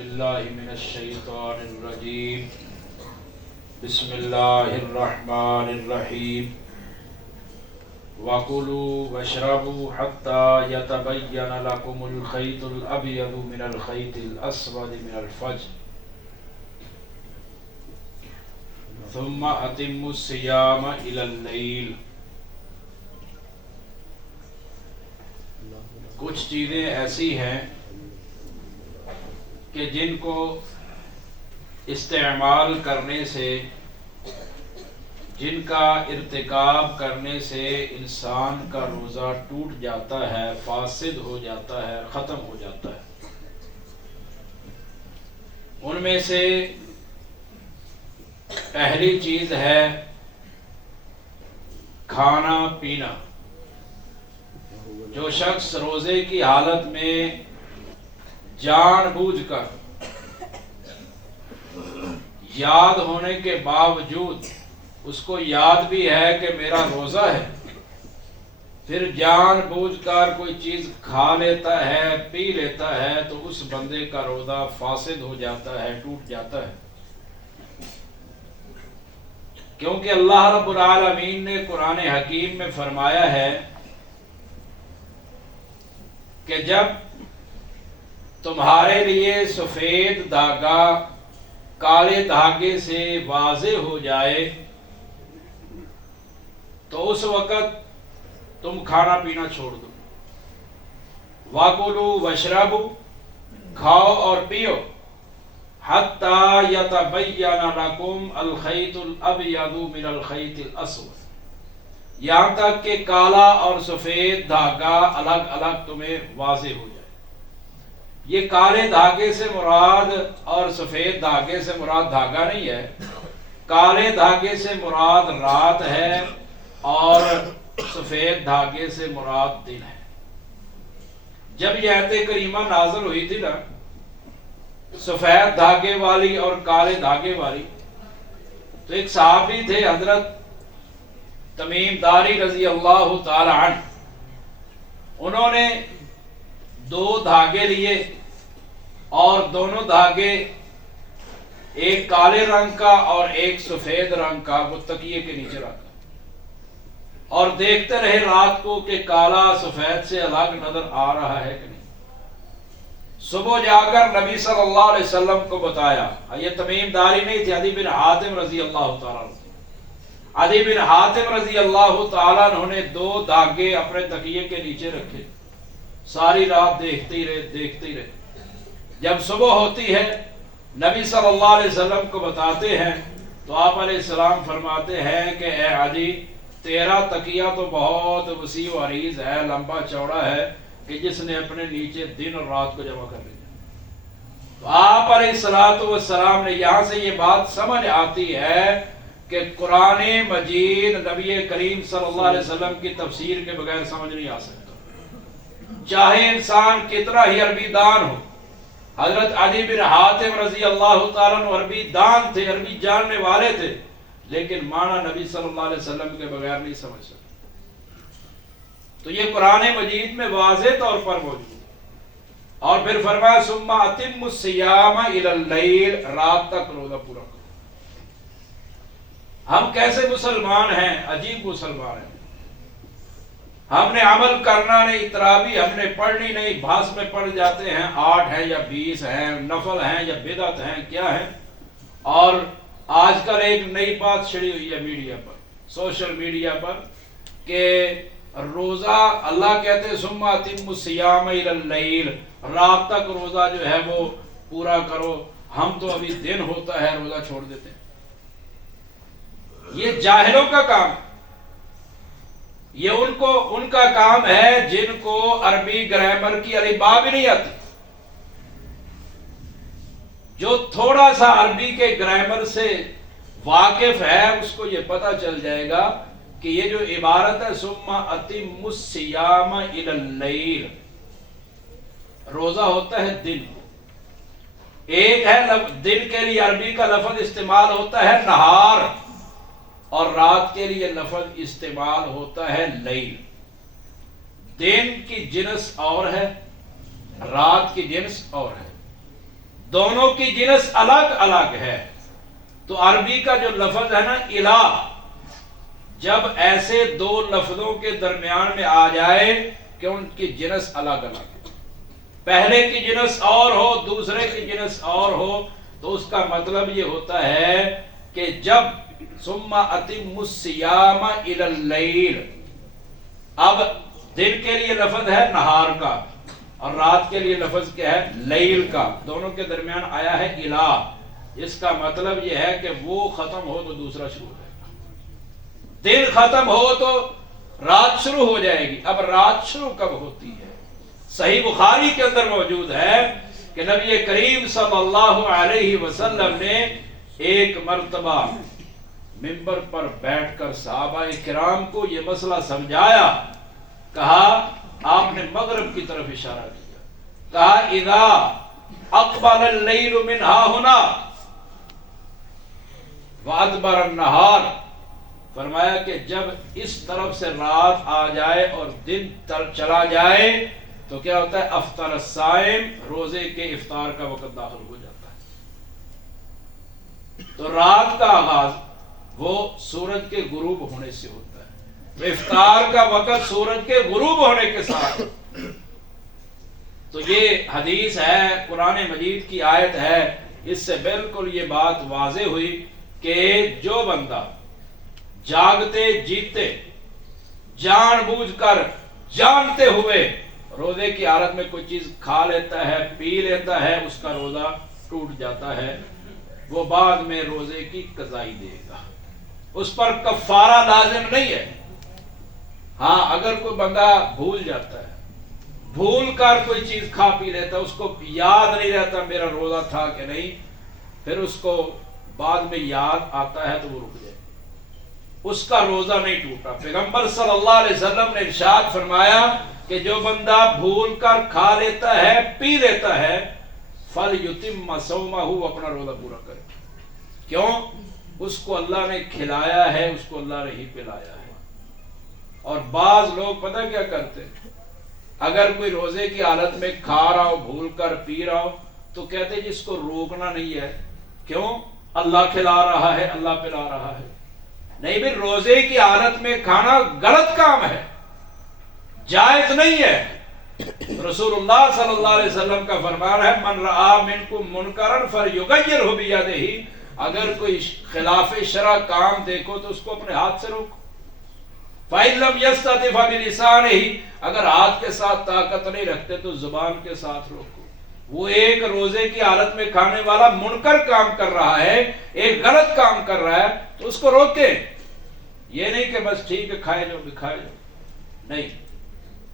باللہ من الشیطان الرجیم بسم اللہ الرحمن الرحیم وَكُلُوا وَاشْرَبُوا حَتَّى يَتَبَيَّنَ لَكُمُ الْخَيْطُ الْأَبْيَضُ مِنَ الْخَيْطِ الْأَسْوَدِ مِنَ الْفَجْرِ ثُمَّ أَتِمُّوا الصِّيَامَ إِلَى اللَّيْلِ۔ کچھ چیزیں ایسی ہیں کہ جن کو استعمال کرنے سے، جن کا ارتکاب کرنے سے انسان کا روزہ ٹوٹ جاتا ہے، فاسد ہو جاتا ہے، ختم ہو جاتا ہے۔ ان میں سے پہلی چیز ہے کھانا پینا۔ جو شخص روزے کی حالت میں جان بوجھ کر، یاد ہونے کے باوجود، اس کو یاد بھی ہے کہ میرا روزہ ہے، پھر جان بوجھ کر کوئی چیز کھا لیتا ہے، پی لیتا ہے، تو اس بندے کا روزہ فاسد ہو جاتا ہے، ٹوٹ جاتا ہے۔ کیونکہ اللہ رب العالمین نے قرآن حکیم میں فرمایا ہے کہ جب تمہارے لیے سفید دھاگا کالے دھاگے سے واضح ہو جائے تو اس وقت تم کھانا پینا چھوڑ دو۔ وَكُلُوا وَاشْرَبُوا، کھاؤ اور پیو، حَتَّى يَتَبَيَّنَ لَكُمْ الْخَيْطُ الْأَبْيَضُ مِنَ الْخَيْطِ الْأَسْوَدِ، یہاں تک کہ کالا اور سفید دھاگا الگ الگ تمہیں واضح ہو جائے۔ یہ کالے دھاگے سے مراد اور سفید دھاگے سے مراد دھاگا نہیں ہے، کالے دھاگے سے مراد رات ہے اور سفید دھاگے سے مراد دن ہے۔ جب یہ آیت کریمہ نازل ہوئی تھی نا، سفید دھاگے والی اور کالے دھاگے والی، تو ایک صحابی تھے حضرت تمیم داری رضی اللہ تعالی عنہ، انہوں نے دو دھاگے لیے اور دونوں دھاگے ایک کالے رنگ کا اور ایک سفید رنگ کا وہ تکیے کے نیچے رکھا، اور دیکھتے رہے رات کو کہ کالا سفید سے الگ نظر آ رہا ہے کہ نہیں۔ صبح جا کر نبی صلی اللہ علیہ وسلم کو بتایا۔ یہ تمیم داری نہیں تھے، عدی بن حاتم رضی اللہ تعالیٰ عنہ۔ عدی بن حاتم رضی اللہ تعالیٰ عنہ نے دو دھاگے اپنے تکیے کے نیچے رکھے، ساری رات دیکھتے ہی رہے۔ جب صبح ہوتی ہے، نبی صلی اللہ علیہ وسلم کو بتاتے ہیں تو آپ علیہ السلام فرماتے ہیں کہ اے عدی، تیرا تکیہ تو بہت وسیع و عریض ہے، لمبا چوڑا ہے، کہ جس نے اپنے نیچے دن اور رات کو جمع کر لیا۔ تو آپ علیہ السلام نے یہاں سے یہ بات سمجھ آتی ہے کہ قرآن مجید نبی کریم صلی اللہ علیہ وسلم کی تفسیر کے بغیر سمجھ نہیں آ سکتا، چاہے انسان کتنا ہی عربی دان ہو۔ حضرت عدی بن حاتم رضی اللہ تعالیٰ عنہ عربی دان تھے، عربی جاننے والے تھے، لیکن معنی نبی صلی اللہ علیہ وسلم کے بغیر نہیں سمجھ سکتے۔ تو یہ قرآن مجید میں واضح طور پر موجود ہے۔ اور پھر فرمایا ثم اتموا الصیام الی اللیل، رات تک روزہ پورا کرو۔ ہم کیسے مسلمان ہیں؟ عجیب مسلمان ہیں۔ ہم نے عمل کرنا نہیں، تراویح ہم نے پڑھنی نہیں، بھاس میں پڑھ جاتے ہیں، 8 ہیں یا 20 ہیں، نفل ہیں یا بدعت ہیں، کیا ہیں؟ اور آج کل ایک نئی بات چھڑی ہوئی ہے میڈیا پر، سوشل میڈیا پر، کہ روزہ اللہ کہتے ہیں ثم اتموا الصیام الی اللیل، رات تک روزہ جو ہے وہ پورا کرو، ہم تو ابھی دن ہوتا ہے روزہ چھوڑ دیتے ہیں۔ یہ جاہلوں کا کام ہے، یہ ان کا کام ہے جن کو عربی گرامر کی الفبا بھی نہیں آتی۔ جو تھوڑا سا عربی کے گرامر سے واقف ہے اس کو یہ پتہ چل جائے گا کہ یہ جو عبارت ہے ثم اتموا الصیام الی اللیل، روزہ ہوتا ہے دن کو۔ ایک ہے دن کے لیے عربی کا لفظ استعمال ہوتا ہے نہار، اور رات کے لیے لفظ استعمال ہوتا ہے لیل۔ دن کی جنس اور ہے، رات کی جنس اور ہے۔ دونوں کی جنس الگ الگ ہے. تو عربی کا جو لفظ ہے نا الہ، جب ایسے دو لفظوں کے درمیان میں آ جائے کہ ان کی جنس الگ الگ ہے، پہلے کی جنس اور ہو دوسرے کی جنس اور ہو، تو اس کا مطلب یہ ہوتا ہے کہ جب ثم اتموا الصیام الی اللیل، اب دن کے لیے لفظ ہے نہار کا اور رات کے لیے لفظ کیا ہے لیل کا، دونوں کے درمیان آیا ہے الہ. اس کا مطلب یہ ہے کہ وہ ختم ہو تو دوسرا شروع ہو جائے گا، دن ختم ہو تو رات شروع ہو جائے گی. اب رات شروع کب ہوتی ہے؟ صحیح بخاری کے اندر موجود ہے کہ نبی کریم صلی اللہ علیہ وسلم نے ایک مرتبہ منبر پر بیٹھ کر صحابہ کرام کو یہ مسئلہ سمجھایا. کہا، آپ نے مغرب کی طرف اشارہ کیا، کہا اذا اقبل اللیل من ہا ہنا وادبر النہار، فرمایا کہ جب اس طرف سے رات آ جائے اور دن چلا جائے تو کیا ہوتا ہے؟ افطر الصائم، روزے کے افطار کا وقت داخل ہو جاتا ہے. تو رات کا آغاز وہ سورج کے غروب ہونے سے ہوتا ہے، تو افطار کا وقت سورج کے غروب ہونے کے ساتھ. تو یہ حدیث ہے، قرآن مجید کی آیت ہے، اس سے بالکل یہ بات واضح ہوئی کہ جو بندہ جاگتے جیتے جان بوجھ کر جانتے ہوئے روزے کی حالت میں کوئی چیز کھا لیتا ہے پی لیتا ہے، اس کا روزہ ٹوٹ جاتا ہے، وہ بعد میں روزے کی قضائی دے گا، اس پر کفارہ لازم نہیں ہے. ہاں اگر کوئی بندہ بھول جاتا ہے، بھول کر کوئی چیز کھا پی لیتا ہے، اس کو یاد نہیں رہتا میرا روزہ تھا کہ نہیں، پھر اس کو بعد میں یاد آتا ہے تو وہ رک جائے، اس کا روزہ نہیں ٹوٹا. پیغمبر صلی اللہ علیہ وسلم نے ارشاد فرمایا کہ جو بندہ بھول کر کھا لیتا ہے پی لیتا ہے فَلْيُتِمَّ صَوْمَهُ، اپنا روزہ پورا کرے. کیوں؟ اس کو اللہ نے کھلایا ہے، اس کو اللہ نے ہی پلایا ہے. اور بعض لوگ پتہ کیا کرتے ہیں، اگر کوئی روزے کی حالت میں کھا رہا ہو، بھول کر پی رہا ہو، تو کہتے ہیں جس کو روکنا نہیں ہے. کیوں؟ اللہ کھلا رہا ہے، اللہ پلا رہا ہے. نہیں بھی، روزے کی حالت میں کھانا غلط کام ہے، جائز نہیں ہے. رسول اللہ صلی اللہ علیہ وسلم کا فرمان ہے من رآ منکم منکرا فلیغیرہ بیدہ، اگر کوئی خلاف شرع کام دیکھو تو اس کو اپنے ہاتھ سے روکو. فَإِن لَمْ يَسْتَطِعْ فَبِلِسَانِهِ، اگر ہاتھ کے ساتھ طاقت نہیں رکھتے تو زبان کے ساتھ روکو. وہ ایک روزے کی حالت میں کھانے والا منکر کام کر رہا ہے، ایک غلط کام کر رہا ہے، تو اس کو روکے. یہ نہیں کہ بس ٹھیک ہے کھائے جاؤ کھائے جاؤ، نہیں.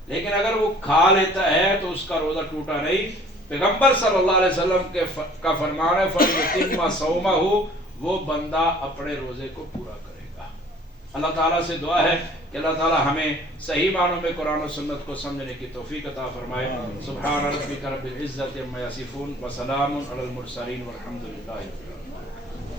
لیکن اگر وہ کھا لیتا ہے تو اس کا روزہ ٹوٹا نہیں. پیغمبر صلی اللہ علیہ وسلم کا فرمان ہے فَلْيُتِمَّ صَوْمَهُ، وہ بندہ اپنے روزے کو پورا کرے گا. اللہ تعالیٰ سے دعا ہے کہ اللہ تعالیٰ ہمیں صحیح معنوں میں قرآن و سنت کو سمجھنے کی توفیق عطا فرمائے. سبحان ربک رب العزت عما یصفون وسلام علی المرسلین والحمد للہ رب العالمین.